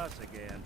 Us again.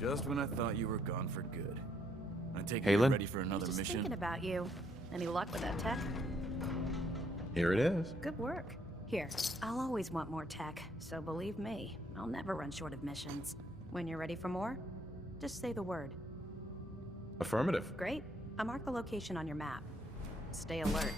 Just when I thought you were gone for good. I take it you're ready for another Just mission? thinking about you. Any luck with that tech? Here it is. Good work. Here, I'll always want more tech, so believe me, I'll never run short of missions. When you're ready for more, just say the word. Affirmative. Great. I marked the location on your map. Stay alert.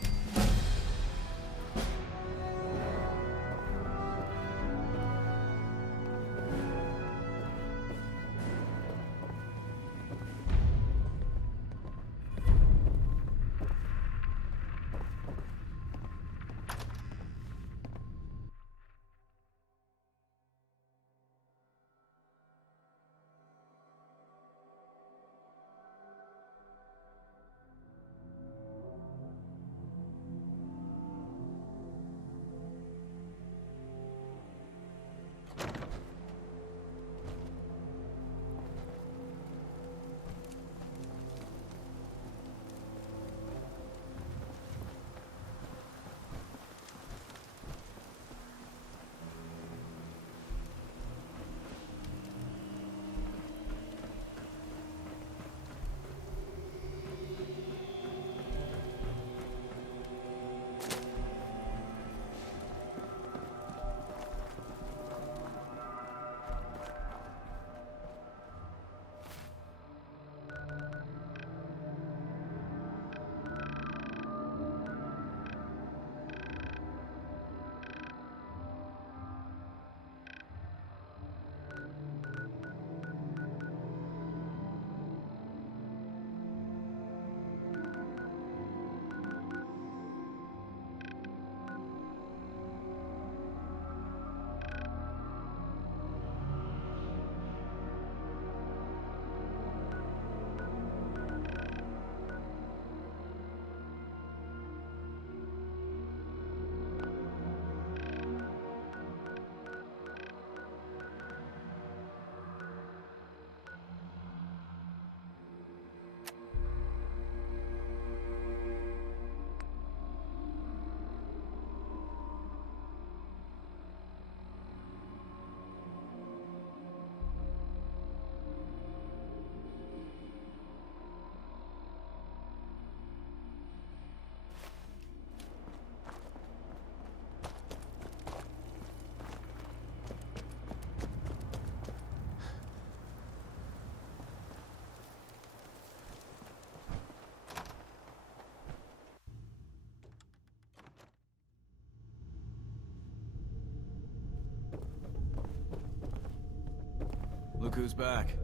Look who's back.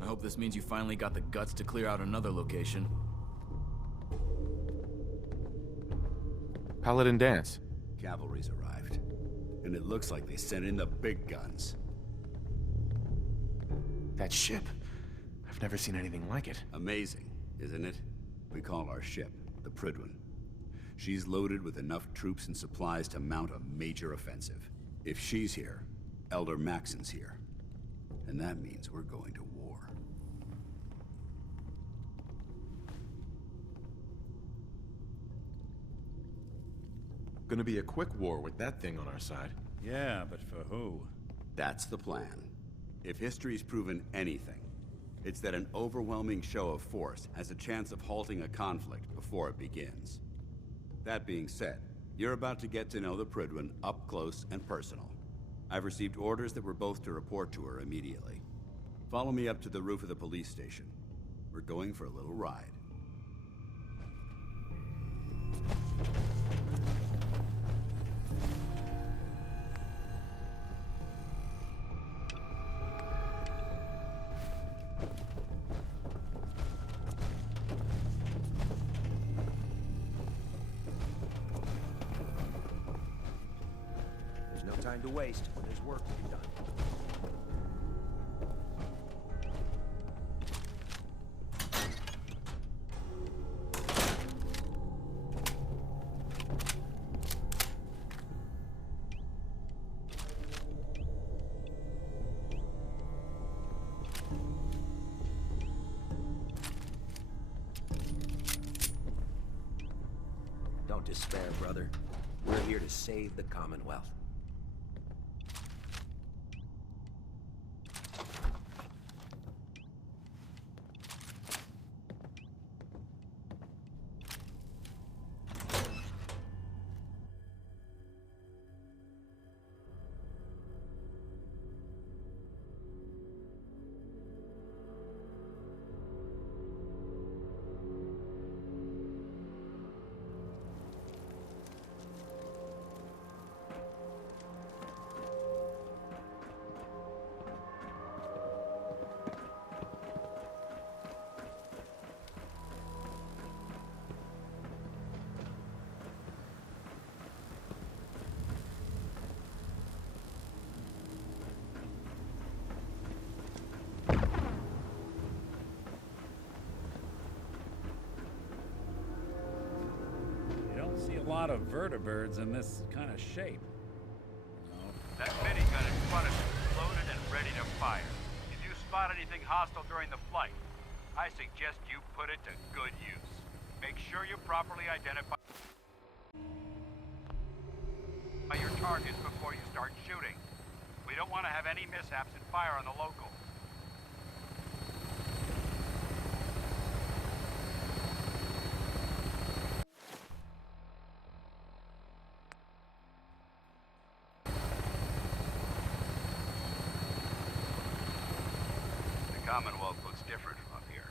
I hope this means you finally got the guts to clear out another location. Paladin dance. Cavalry's arrived. And it looks like they sent in the big guns. That ship. I've never seen anything like it. Amazing, isn't it? We call our ship the Prydwen. She's loaded with enough troops and supplies to mount a major offensive. If she's here, Elder Maxon's here. And that means we're going to war. Gonna be a quick war with that thing on our side. Yeah, but for who? That's the plan. If history's proven anything, it's that an overwhelming show of force has a chance of halting a conflict before it begins. That being said, you're about to get to know the Prydwen up close and personal. I've received orders that we're both to report to her immediately. Follow me up to the roof of the police station. We're going for a little ride. There's no time to waste. There's work to be done. Don't despair, brother. We're here to save the Commonwealth. See a lot of vertibirds in this kind of shape. That minigun in front of you is loaded and ready to fire. If you spot anything hostile during the flight, I suggest you put it to good use. Make sure you properly identify your targets before you start shooting. We don't want to have any mishaps and fire on the local. The Commonwealth looks different from up here,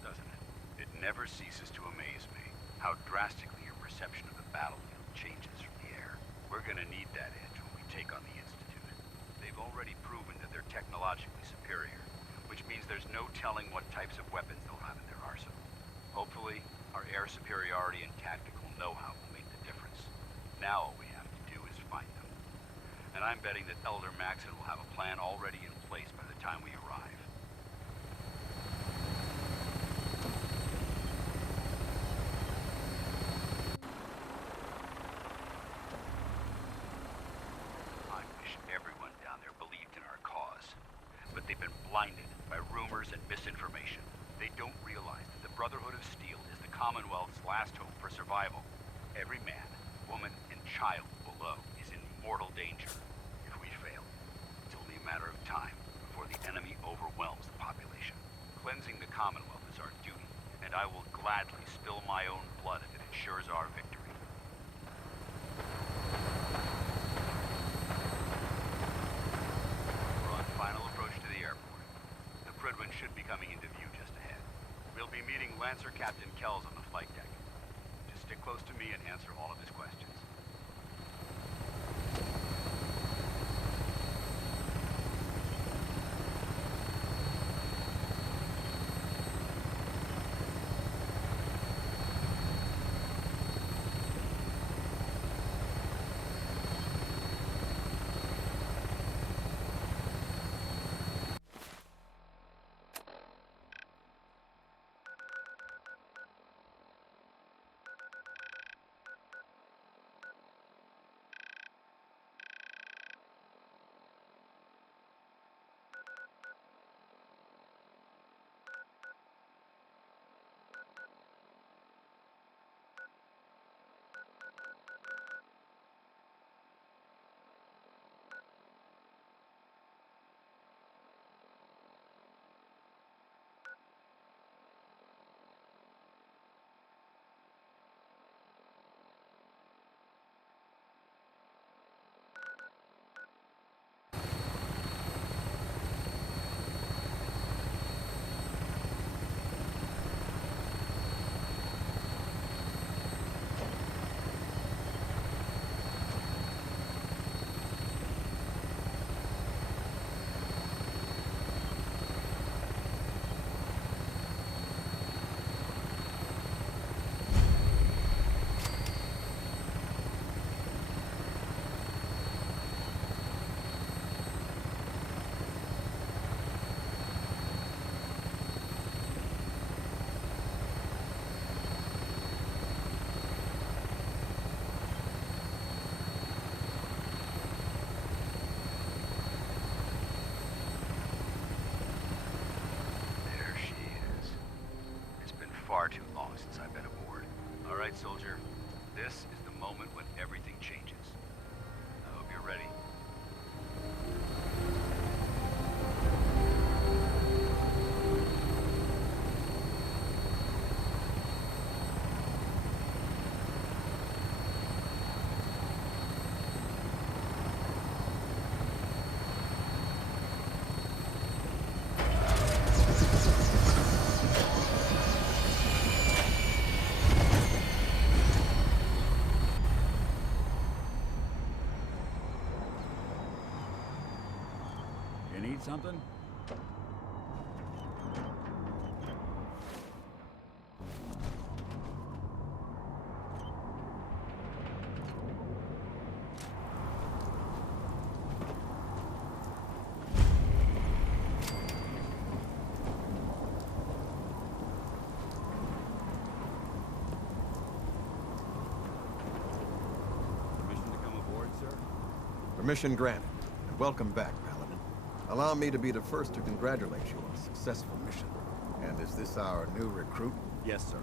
doesn't it? It never ceases to amaze me how drastically your perception of the battlefield changes from the air. We're gonna need that edge when we take on the Institute. They've already proven that they're technologically superior, which means there's no telling what types of weapons they'll have in their arsenal. Hopefully, our air superiority and tactical know-how will make the difference. Now all we have to do is find them. And I'm betting that Elder Maxon will have a plan already in place by the time we arrive. Blinded by rumors and misinformation. They don't realize that the Brotherhood of Steel is the Commonwealth's last hope for survival. Every man, woman, and child below is in mortal danger. If we fail, it's only a matter of time before the enemy overwhelms the population. Cleansing the Commonwealth is our duty, and I will gladly spill my own blood if it ensures our victory. We're on final approach to the airport. Prydwen should be coming into view just ahead. We'll be meeting Lancer Captain Kells on the flight deck. Just stick close to me and answer all of his questions. far too long since I've been aboard. All right, soldier. This is the moment when everything changes. I hope you're ready. You need something? Permission to come aboard, sir? Permission granted, and welcome back, Paladin. Allow me to be the first to congratulate you on a successful mission. And is this our new recruit? Yes, sir.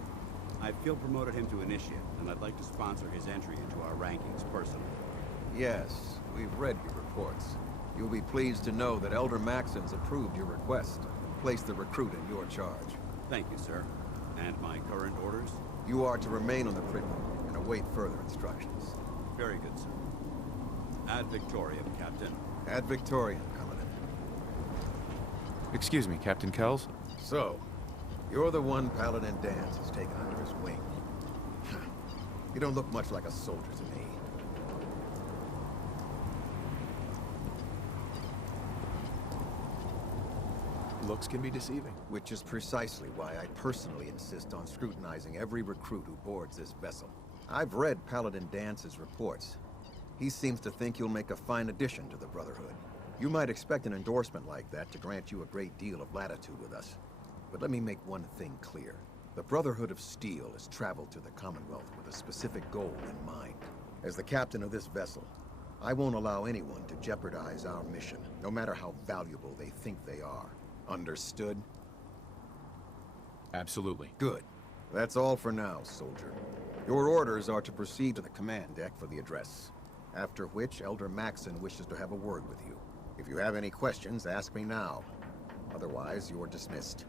I feel promoted him to initiate, and I'd like to sponsor his entry into our rankings personally. Yes, we've read your reports. You'll be pleased to know that Elder Maxon's approved your request. Place the recruit in your charge. Thank you, sir. And my current orders? You are to remain on the Primo and await further instructions. Very good, sir. Ad Victoriam, Captain. Ad Victoriam, coming in. Excuse me, Captain Kells? So, you're the one Paladin Danse has taken under his wing. You don't look much like a soldier to me. Looks can be deceiving. Which is precisely why I personally insist on scrutinizing every recruit who boards this vessel. I've read Paladin Dance's reports. He seems to think you'll make a fine addition to the Brotherhood. You might expect an endorsement like that to grant you a great deal of latitude with us. But let me make one thing clear. The Brotherhood of Steel has traveled to the Commonwealth with a specific goal in mind. As the captain of this vessel, I won't allow anyone to jeopardize our mission, no matter how valuable they think they are. Understood? Absolutely. Good. That's all for now, soldier. Your orders are to proceed to the command deck for the address. After which, Elder Maxon wishes to have a word with you. If you have any questions, ask me now. Otherwise, you're dismissed.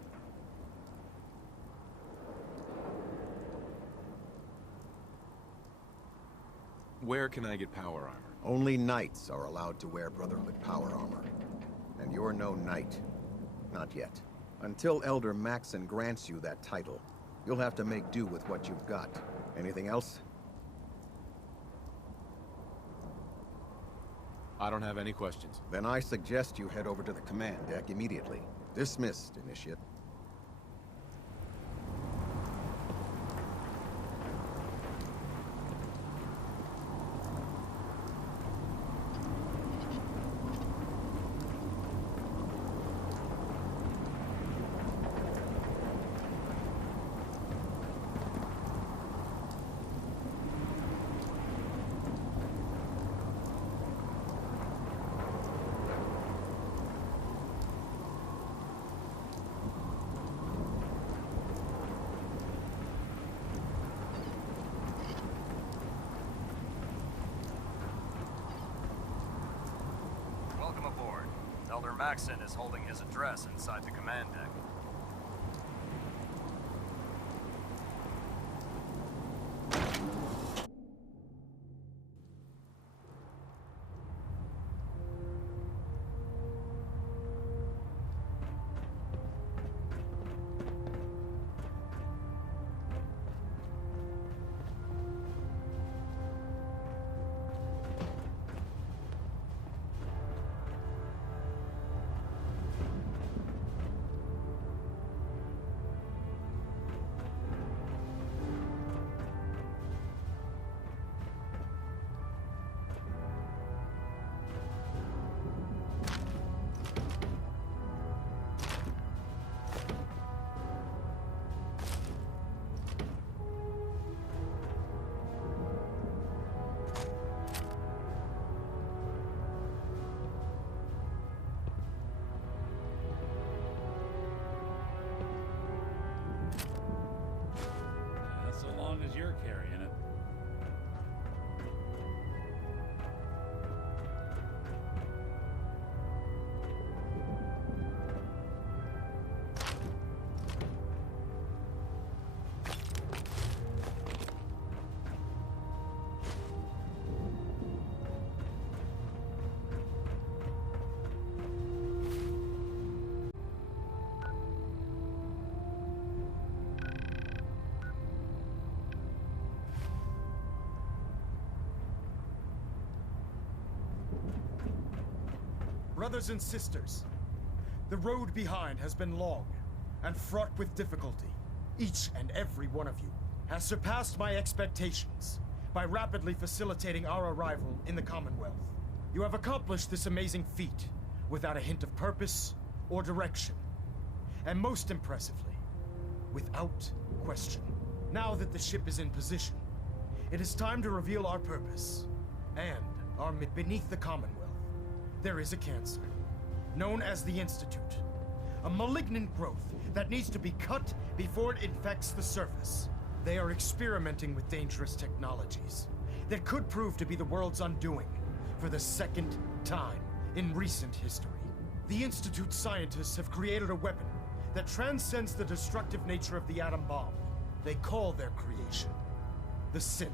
Where can I get power armor? Only knights are allowed to wear Brotherhood power armor. And you're no knight. Not yet. Until Elder Maxon grants you that title, you'll have to make do with what you've got. Anything else? I don't have any questions. Then I suggest you head over to the command deck immediately. Dismissed, Initiate. Welcome aboard. Elder Maxon is holding his address inside the command deck. Brothers and sisters, the road behind has been long and fraught with difficulty. Each and every one of you has surpassed my expectations by rapidly facilitating our arrival in the Commonwealth. You have accomplished this amazing feat without a hint of purpose or direction. And most impressively, without question. Now that the ship is in position, it is time to reveal our purpose and our beneath the Commonwealth. There is a cancer, known as the Institute. A malignant growth that needs to be cut before it infects the surface. They are experimenting with dangerous technologies that could prove to be the world's undoing for the second time in recent history. The Institute scientists have created a weapon that transcends the destructive nature of the atom bomb. They call their creation the Synth.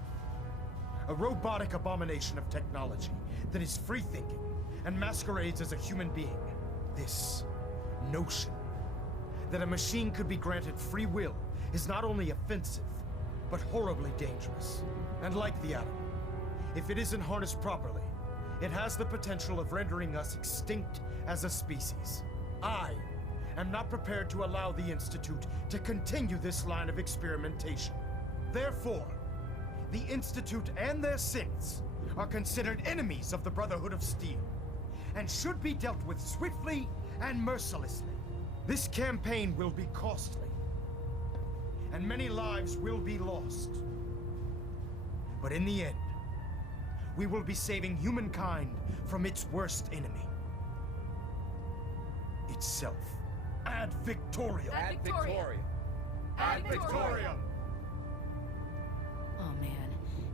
A robotic abomination of technology that is free-thinking and masquerades as a human being. This notion that a machine could be granted free will is not only offensive, but horribly dangerous. And like the atom, if it isn't harnessed properly, it has the potential of rendering us extinct as a species. I am not prepared to allow the Institute to continue this line of experimentation. Therefore, the Institute and their synths are considered enemies of the Brotherhood of Steel, and should be dealt with swiftly and mercilessly. This campaign will be costly, and many lives will be lost. But in the end, we will be saving humankind from its worst enemy. Itself. Ad Victoriam! Ad Victoriam! Ad Victoriam! Oh man,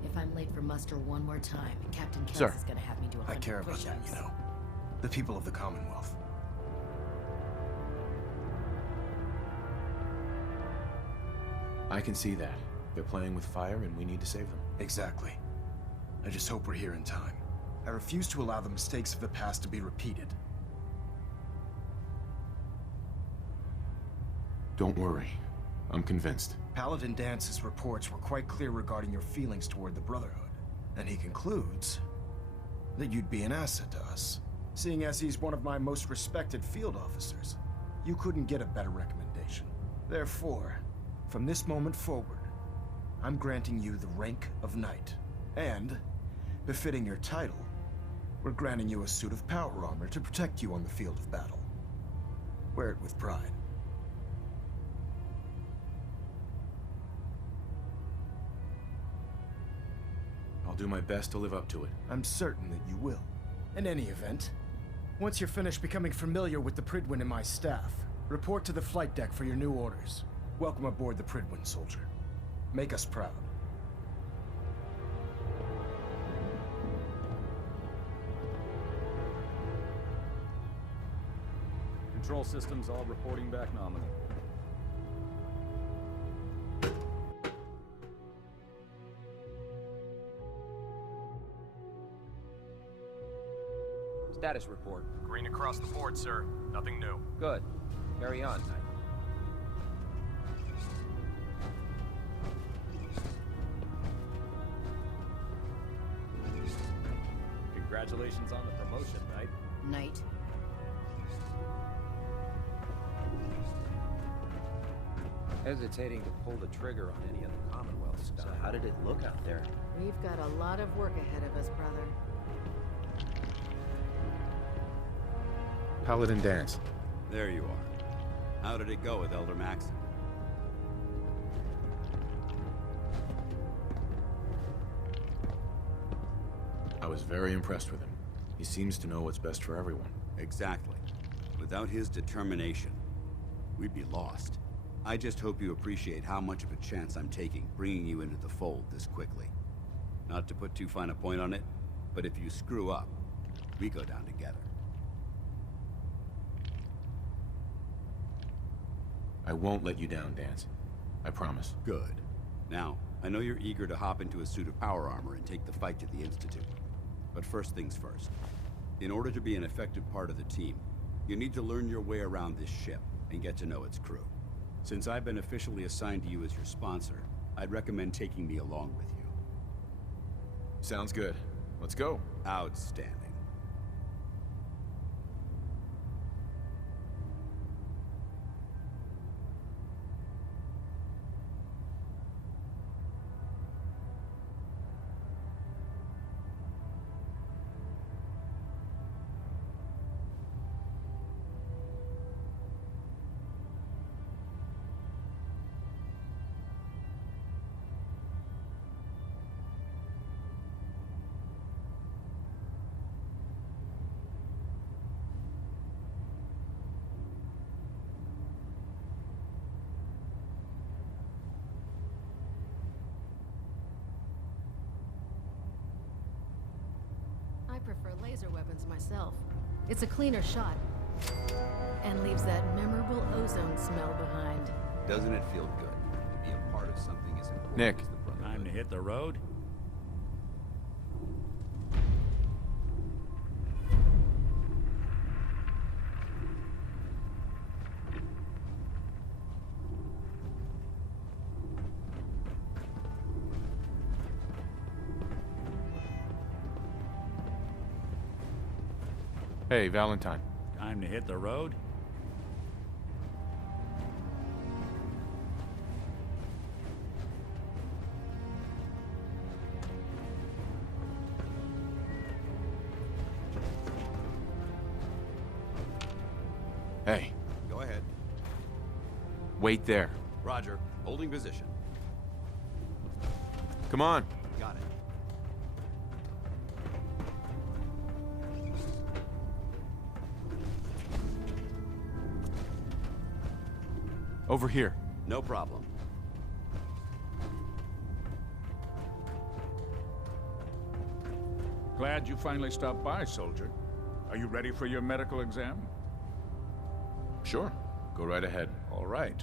if I'm late for muster one more time, Captain Kells Sir. is gonna have me do 100 I care about them, push-ups. you know. The people of the Commonwealth. I can see that. They're playing with fire and we need to save them. Exactly. I just hope we're here in time. I refuse to allow the mistakes of the past to be repeated. Don't worry. I'm convinced. Paladin Dance's reports were quite clear regarding your feelings toward the Brotherhood. And he concludes that you'd be an asset to us. Seeing as he's one of my most respected field officers, you couldn't get a better recommendation. Therefore, from this moment forward, I'm granting you the rank of Knight. And, befitting your title, we're granting you a suit of power armor to protect you on the field of battle. Wear it with pride. I'll do my best to live up to it. I'm certain that you will. In any event, once you're finished becoming familiar with the Pridwin and my staff, report to the flight deck for your new orders. Welcome aboard the Pridwin, soldier. Make us proud. Control systems all reporting back nominal. Status report. Green across the board, sir. Nothing new. Good. Carry on, Knight. Congratulations on the promotion, Knight. Knight. Hesitating to pull the trigger on any of the Commonwealth stuff. So how did it look out there? We've got a lot of work ahead of us, brother. Paladin Dance. There you are. How did it go with Elder Maxon? I was very impressed with him. He seems to know what's best for everyone. Exactly. Without his determination, we'd be lost. I just hope you appreciate how much of a chance I'm taking bringing you into the fold this quickly. Not to put too fine a point on it, but if you screw up, we go down together. I won't let you down, Dance. I promise. Good. Now, I know you're eager to hop into a suit of power armor and take the fight to the Institute. But first things first. In order to be an effective part of the team, you need to learn your way around this ship and get to know its crew. Since I've been officially assigned to you as your sponsor, I'd recommend taking me along with you. Sounds good. Let's go. Outstanding. laser weapons myself. It's a cleaner shot. And leaves that memorable ozone smell behind. Doesn't it feel good to be a part of something as important Nick. as the Brotherhood? Time to hit the road? Hey, Valentine. Time to hit the road? Hey, Go ahead. wait there. Roger. Holding position. Come on. Got it. Over here. No problem. Glad you finally stopped by, soldier. Are you ready for your medical exam? Sure. Go right ahead. All right.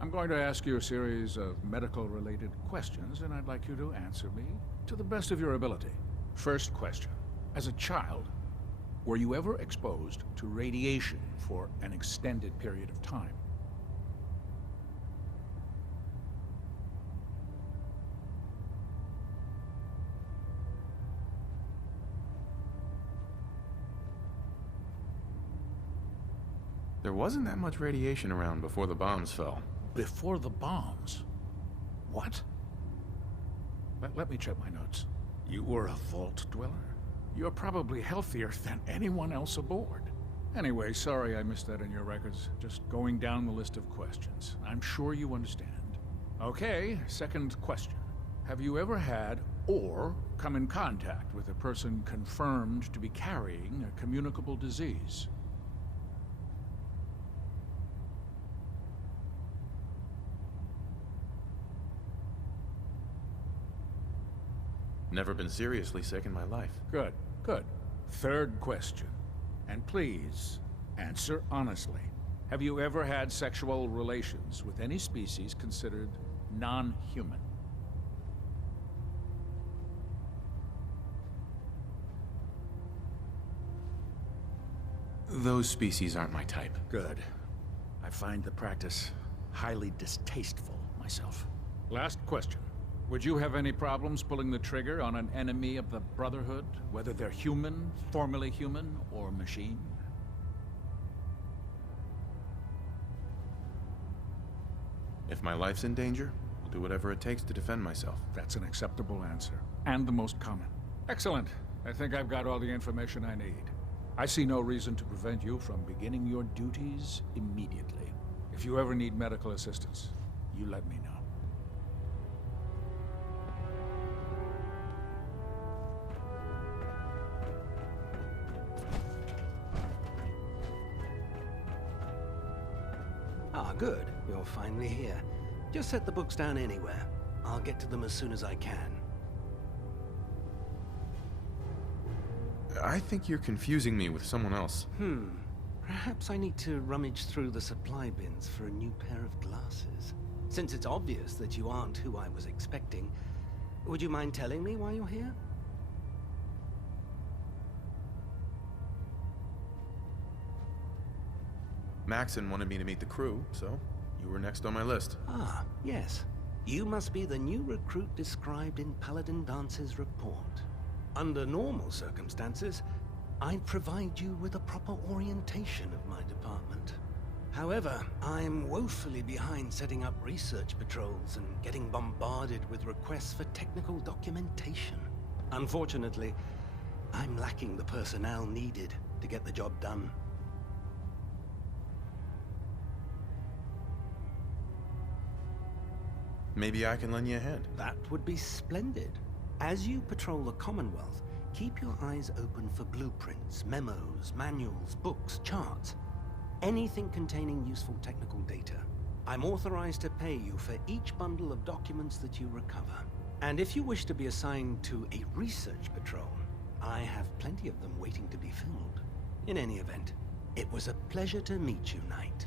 I'm going to ask you a series of medical-related questions, and I'd like you to answer me to the best of your ability. First question. As a child, were you ever exposed to radiation for an extended period of time? There wasn't that much radiation around before the bombs fell. Before the bombs? What? Let me check my notes. You were a vault dweller? You're probably healthier than anyone else aboard. Anyway, sorry I missed that in your records. Just going down the list of questions. I'm sure you understand. Okay, second question. Have you ever had or come in contact with a person confirmed to be carrying a communicable disease? Never been seriously sick in my life. Good, good. Third question. And please, answer honestly. Have you ever had sexual relations with any species considered non-human? Those species aren't my type. Good. I find the practice highly distasteful myself. Last question. Would you have any problems pulling the trigger on an enemy of the Brotherhood, whether they're human, formerly human, or machine? If my life's in danger, I'll do whatever it takes to defend myself. That's an acceptable answer, and the most common. Excellent. I think I've got all the information I need. I see no reason to prevent you from beginning your duties immediately. If you ever need medical assistance, you let me know. Ah, good. You're finally here. Just set the books down anywhere. I'll get to them as soon as I can. I think you're confusing me with someone else. Perhaps I need to rummage through the supply bins for a new pair of glasses. Since it's obvious that you aren't who I was expecting, would you mind telling me why you're here? Maxon wanted me to meet the crew, so you were next on my list. Ah, yes. You must be the new recruit described in Paladin Dance's report. Under normal circumstances, I'd provide you with a proper orientation of my department. However, I'm woefully behind setting up research patrols and getting bombarded with requests for technical documentation. Unfortunately, I'm lacking the personnel needed to get the job done. Maybe I can lend you a hand. That would be splendid. As you patrol the Commonwealth, keep your eyes open for blueprints, memos, manuals, books, charts. Anything containing useful technical data. I'm authorized to pay you for each bundle of documents that you recover. And if you wish to be assigned to a research patrol, I have plenty of them waiting to be filled. In any event, it was a pleasure to meet you, Knight.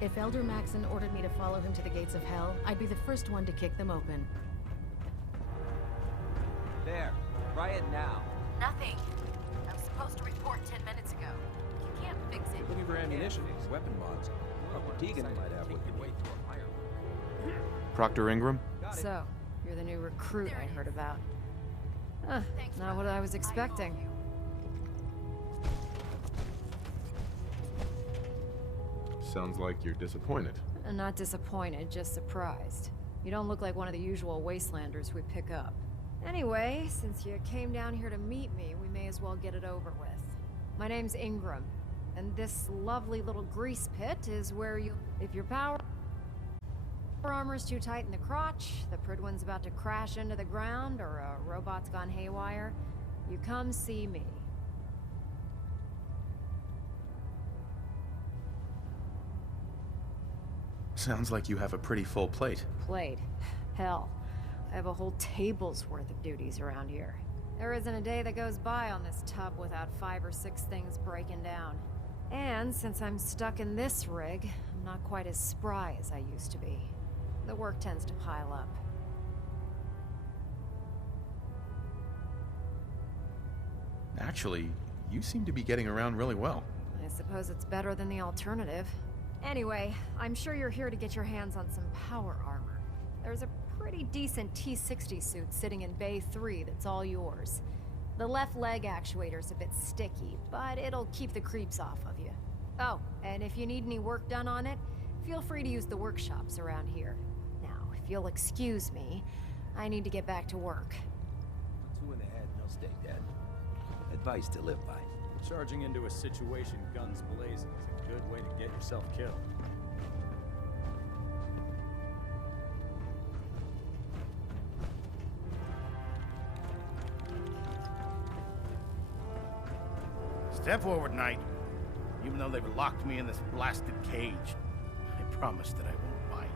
If Elder Maxon ordered me to follow him to the gates of hell, I'd be the first one to kick them open. There. Try it now. Nothing. I was supposed to report 10 minutes ago. You can't fix it. Looking for ammunition, weapon mods. Dr. Tegan might have what you need. Proctor Ingram? So, you're the new recruit I heard about. Not what I was expecting. Sounds like you're disappointed. Not disappointed, just surprised. You don't look like one of the usual wastelanders we pick up. Anyway, since you came down here to meet me, we may as well get it over with. My name's Ingram, and this lovely little grease pit is where you... If your power armor's too tight in the crotch, the Pridwin's about to crash into the ground, or a robot's gone haywire, you come see me. Sounds like you have a pretty full plate. Plate? Hell. I have a whole table's worth of duties around here. There isn't a day that goes by on this tub without 5 or 6 things breaking down. And since I'm stuck in this rig, I'm not quite as spry as I used to be. The work tends to pile up. Actually, you seem to be getting around really well. I suppose it's better than the alternative. Anyway, I'm sure you're here to get your hands on some power armor. There's a pretty decent T-60 suit sitting in Bay 3 that's all yours. The left leg actuator's a bit sticky, but it'll keep the creeps off of you. Oh, and if you need any work done on it, feel free to use the workshops around here. Now, if you'll excuse me, I need to get back to work. 2 in the head, no stay dead. Advice to live by. Charging into a situation guns blazing is a good way to get yourself killed. Step forward, Knight. Even though they've locked me in this blasted cage, I promise that I won't bite.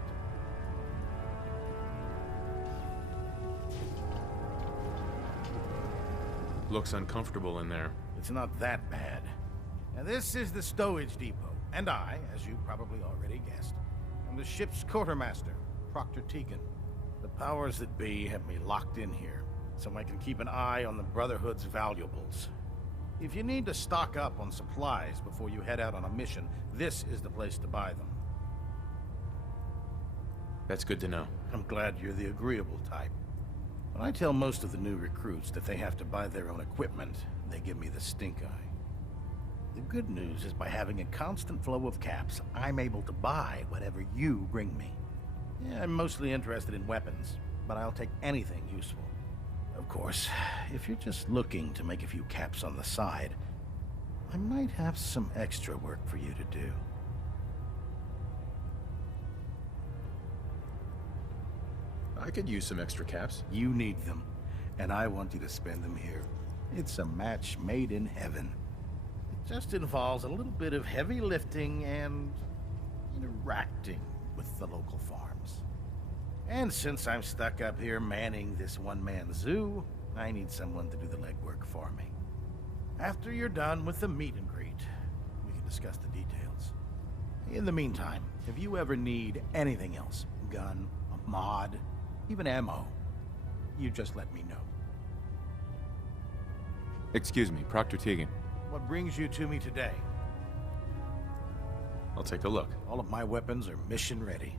Looks uncomfortable in there. It's not that bad. Now, this is the stowage depot, and I, as you probably already guessed, am the ship's quartermaster, Proctor Tegan. The powers that be have me locked in here, so I can keep an eye on the Brotherhood's valuables. If you need to stock up on supplies before you head out on a mission, this is the place to buy them. That's good to know. I'm glad you're the agreeable type. When I tell most of the new recruits that they have to buy their own equipment, they give me the stink eye. The good news is by having a constant flow of caps, I'm able to buy whatever you bring me. Yeah, I'm mostly interested in weapons, but I'll take anything useful. Of course, if you're just looking to make a few caps on the side, I might have some extra work for you to do. I could use some extra caps. You need them, and I want you to spend them here. It's a match made in heaven. It just involves a little bit of heavy lifting and interacting with the local farms. And since I'm stuck up here manning this one-man zoo, I need someone to do the legwork for me. After you're done with the meet and greet, we can discuss the details. In the meantime, if you ever need anything else, gun, a mod, even ammo, you just let me know. Excuse me, Proctor Tegan. What brings you to me today? I'll take a look. All of my weapons are mission ready.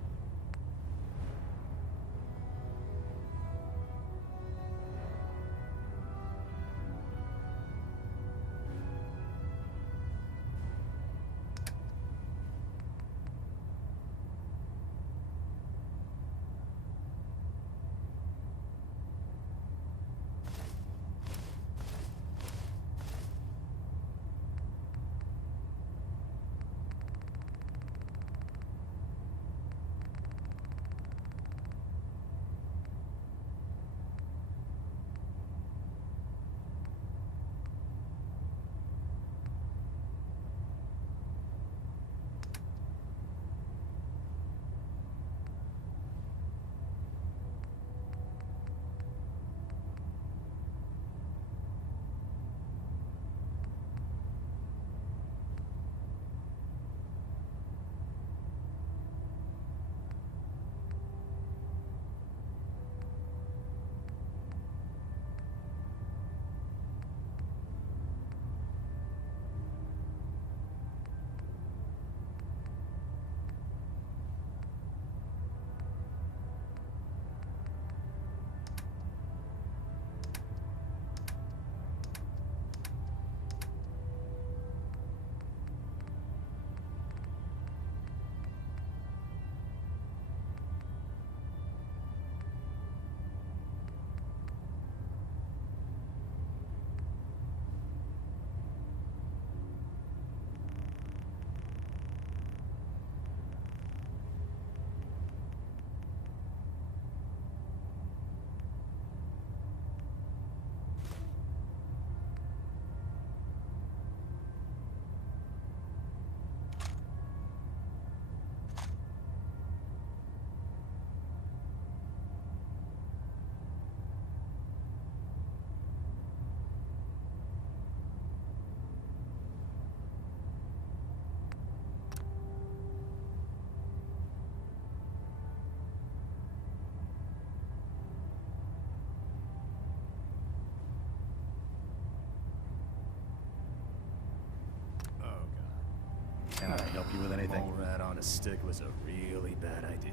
you with anything? Mole rat on a stick was a really bad idea.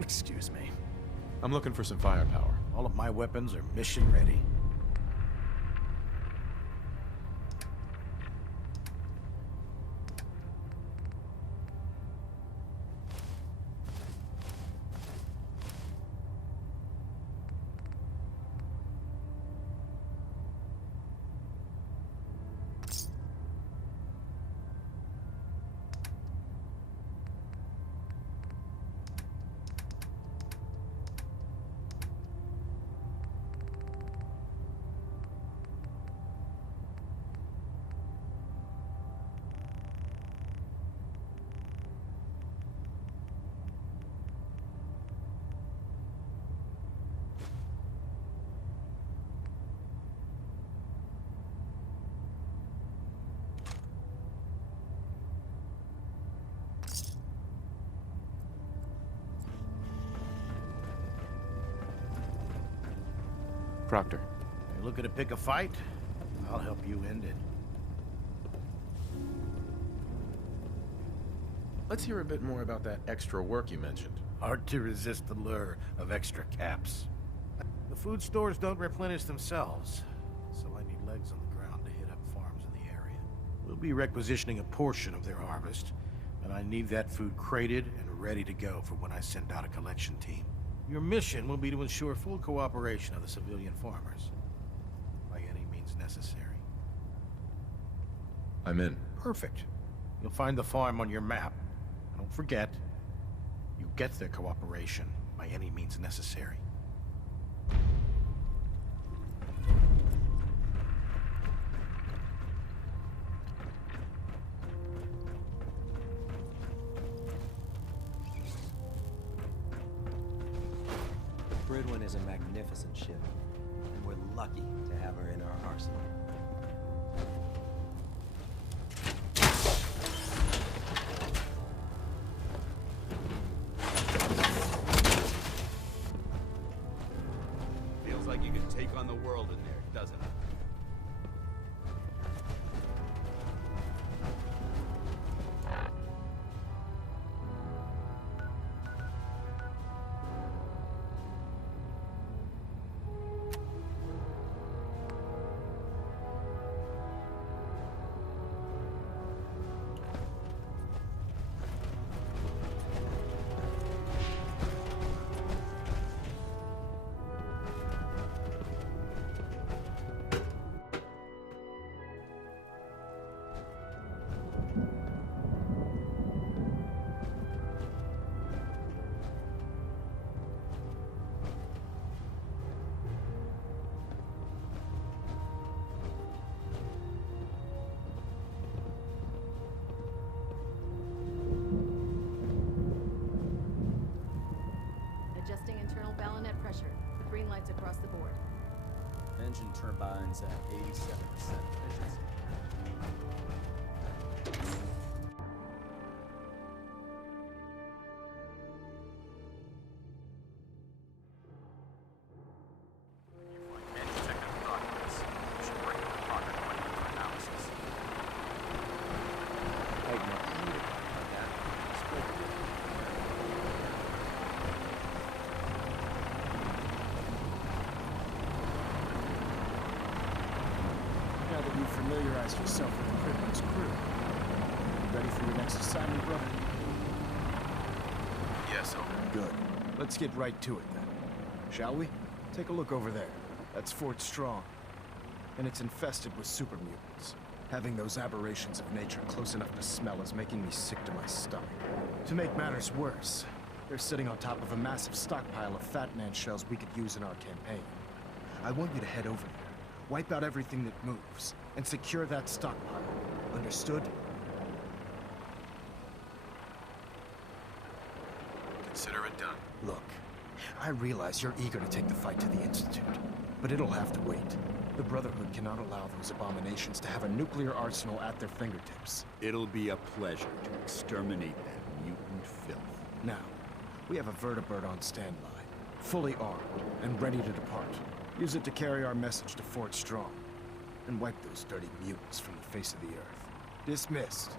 Excuse me. I'm looking for some firepower. All of my weapons are mission ready. Proctor. You looking to pick a fight? I'll help you end it. Let's hear a bit more about that extra work you mentioned. Hard to resist the lure of extra caps. The food stores don't replenish themselves, so I need legs on the ground to hit up farms in the area. We'll be requisitioning a portion of their harvest, and I need that food crated and ready to go for when I send out a collection team. Your mission will be to ensure full cooperation of the civilian farmers, by any means necessary. I'm in. Perfect. You'll find the farm on your map. And don't forget, you get their cooperation by any means necessary. Bridwin is a magnificent ship, and we're lucky to have her in our arsenal. Feels like you can take on the world in there, doesn't it? Adjusting internal ballonet pressure. Green lights across the board. Engine turbines at 87% efficiency. Any technical documents should bring them to Proctor for analysis. Now that you've familiarized yourself with the Prydwen's crew, you ready for your next assignment, brother? Yes, Elder. Good. Let's get right to it then. Shall we? Take a look over there. That's Fort Strong. And it's infested with super mutants. Having those aberrations of nature close enough to smell is making me sick to my stomach. To make matters worse, they're sitting on top of a massive stockpile of Fat Man shells we could use in our campaign. I want you to head over there, wipe out everything that moves, and secure that stockpile. Understood? Consider it done. Look, I realize you're eager to take the fight to the Institute, but it'll have to wait. The Brotherhood cannot allow those abominations to have a nuclear arsenal at their fingertips. It'll be a pleasure to exterminate that mutant filth. Now, we have a vertibird on standby, fully armed and ready to depart. Use it to carry our message to Fort Strong, and wipe those dirty mutants from the face of the earth. Dismissed.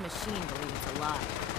a machine believe it's alive.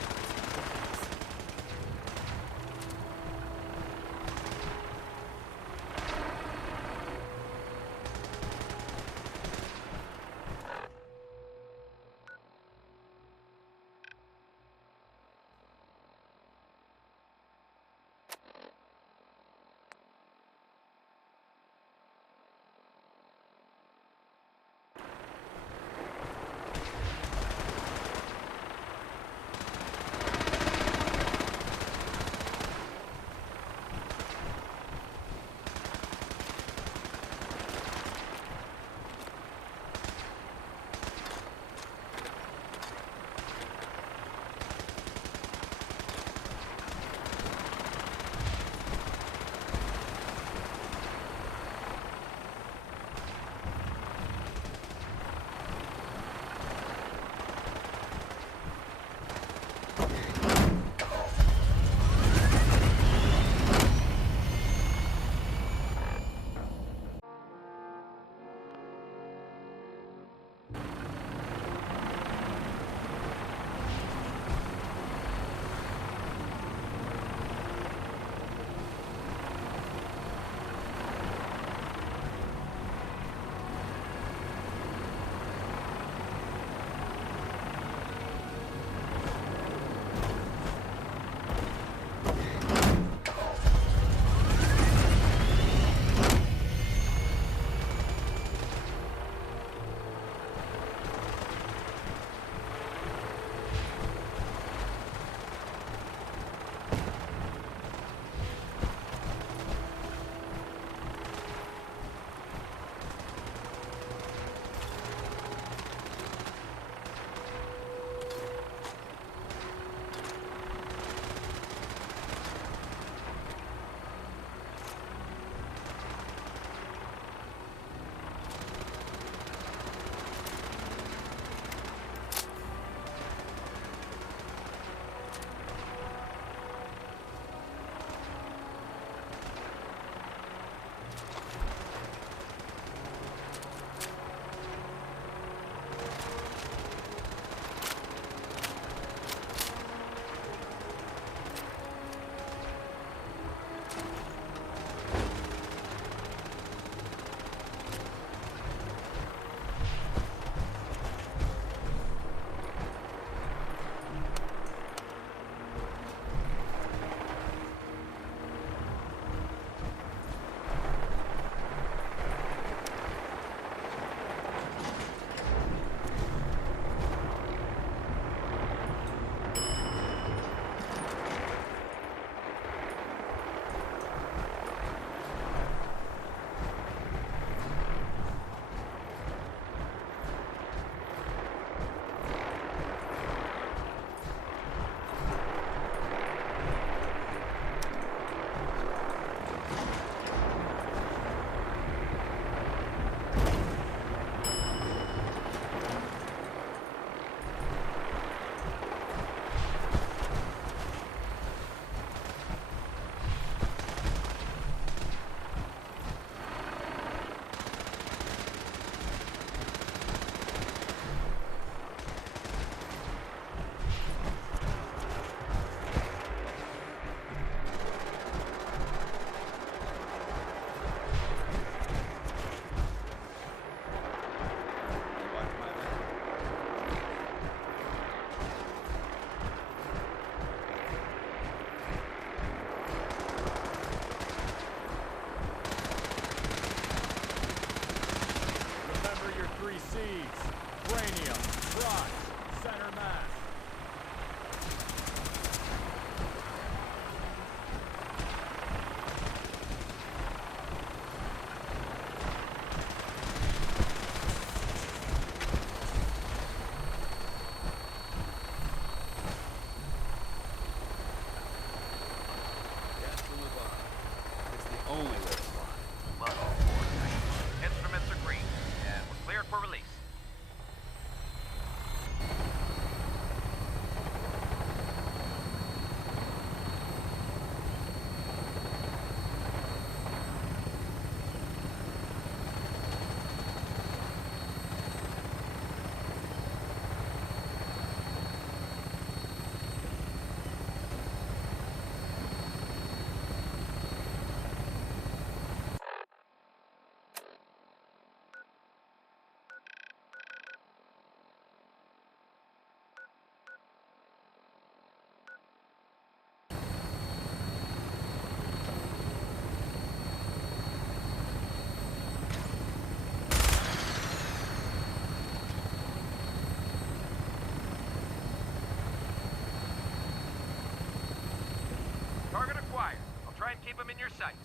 required. I'll try and keep them in your sights.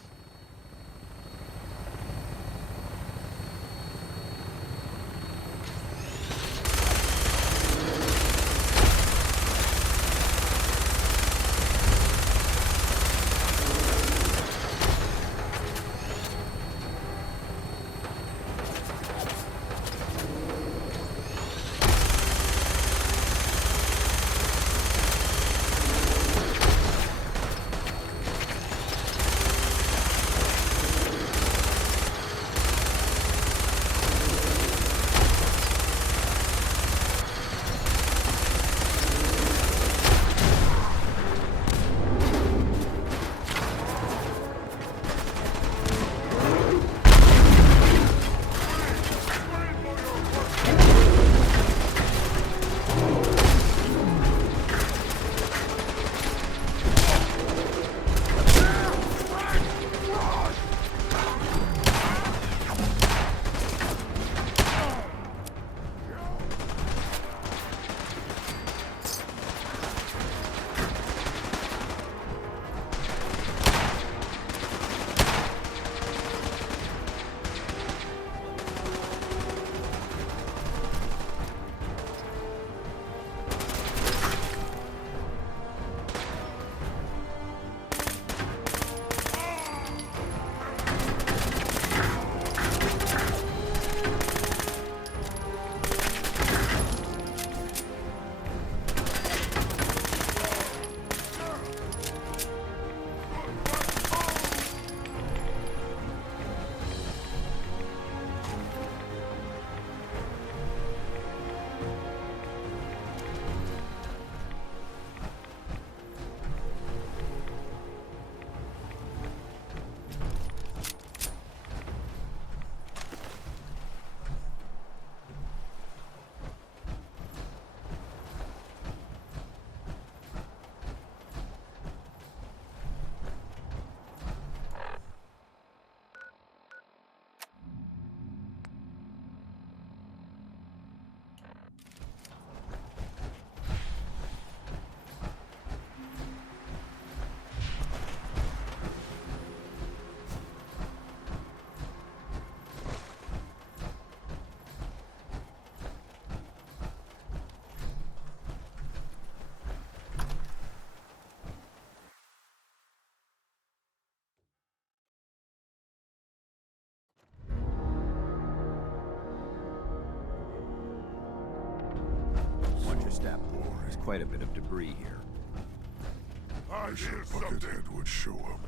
Watch your step. There's quite a bit of debris here. I hear Buckethead would show him.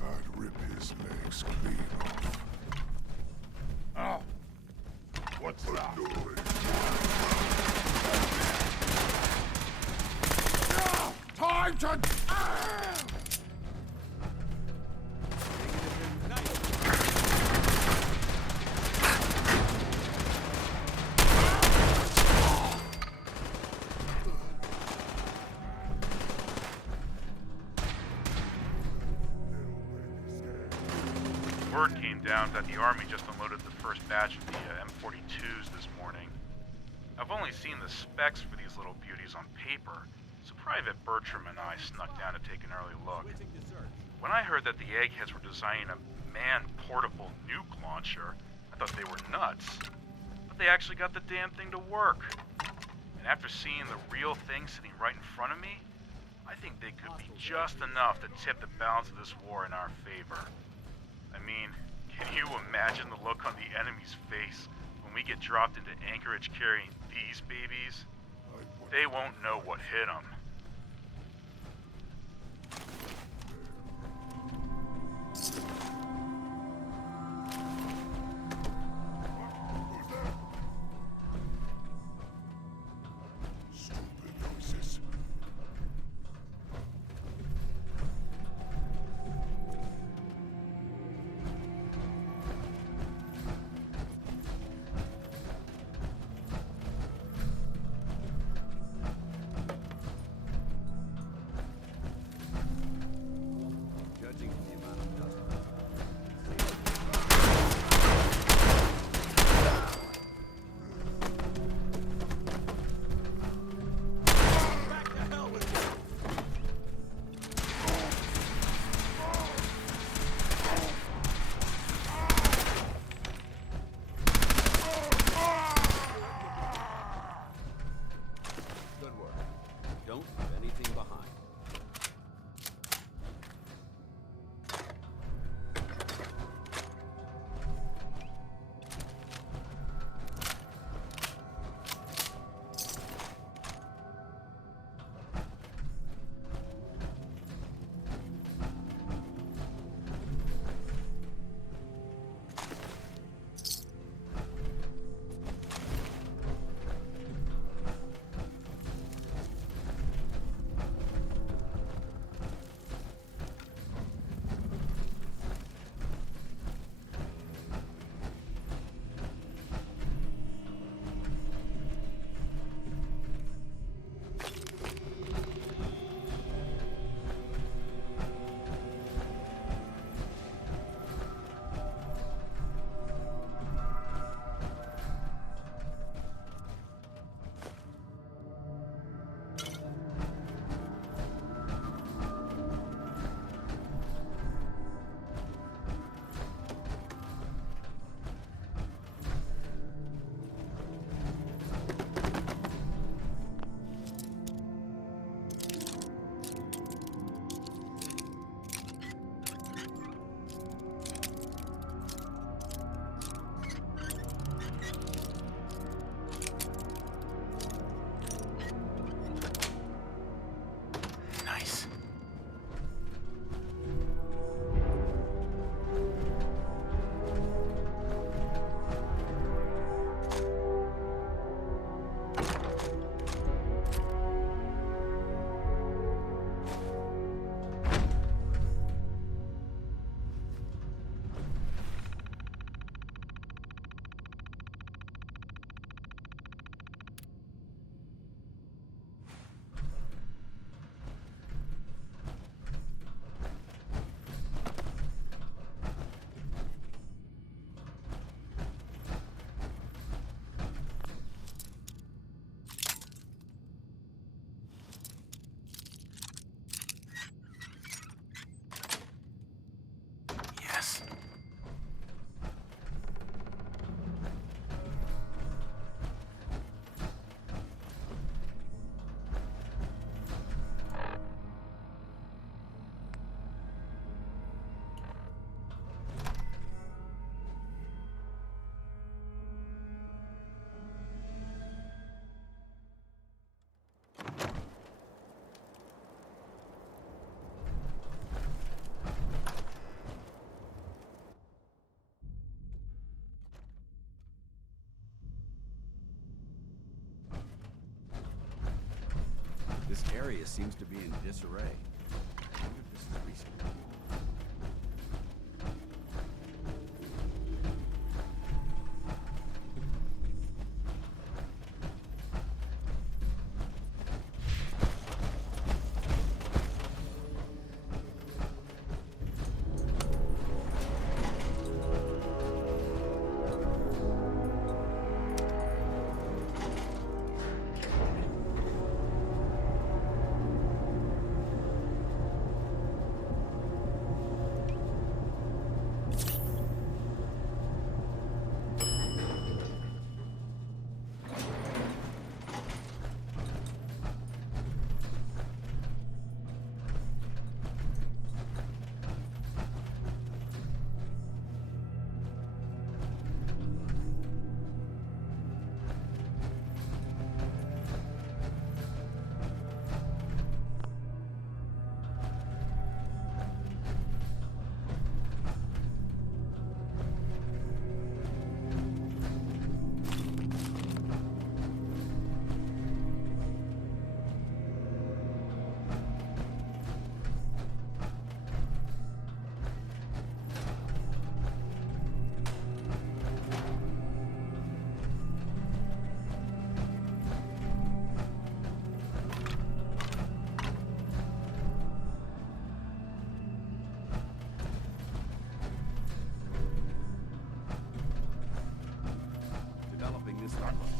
I'd rip his legs clean off. Oh. What's that? Time to... Word came down that the Army just unloaded the first batch of the M42s this morning. I've only seen the specs for these little beauties on paper, so Private Bertram and I snuck down to take an early look. When I heard that the eggheads were designing a man-portable nuke launcher, I thought they were nuts. But they actually got the damn thing to work. And after seeing the real thing sitting right in front of me, I think they could be just enough to tip the balance of this war in our favor. I mean, can you imagine the look on the enemy's face when we get dropped into Anchorage carrying these babies? They won't know what hit them. area seems to be in disarray. I wonder if this is recent.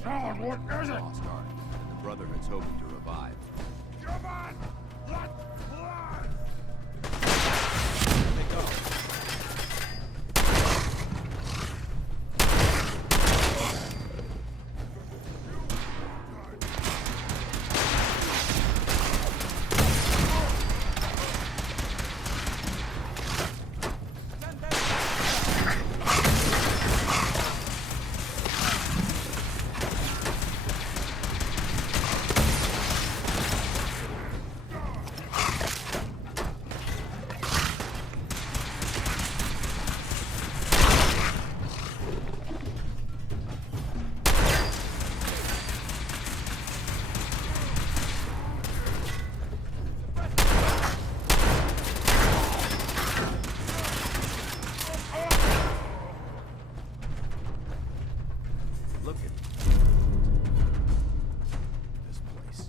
God, what is it? Lost art that the Brotherhood's hoping to revive. Come on! Let blood! There they go. Look at this place.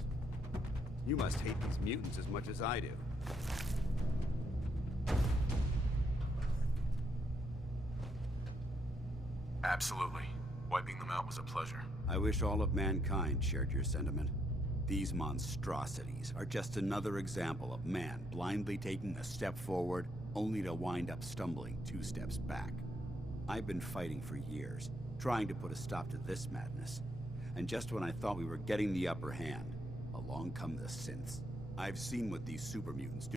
You must hate these mutants as much as I do. Absolutely. Wiping them out was a pleasure. I wish all of mankind shared your sentiment. These monstrosities are just another example of man blindly taking a step forward, only to wind up stumbling 2 steps back. I've been fighting for years, trying to put a stop to this madness. And just when I thought we were getting the upper hand, along come the synths. I've seen what these super mutants do.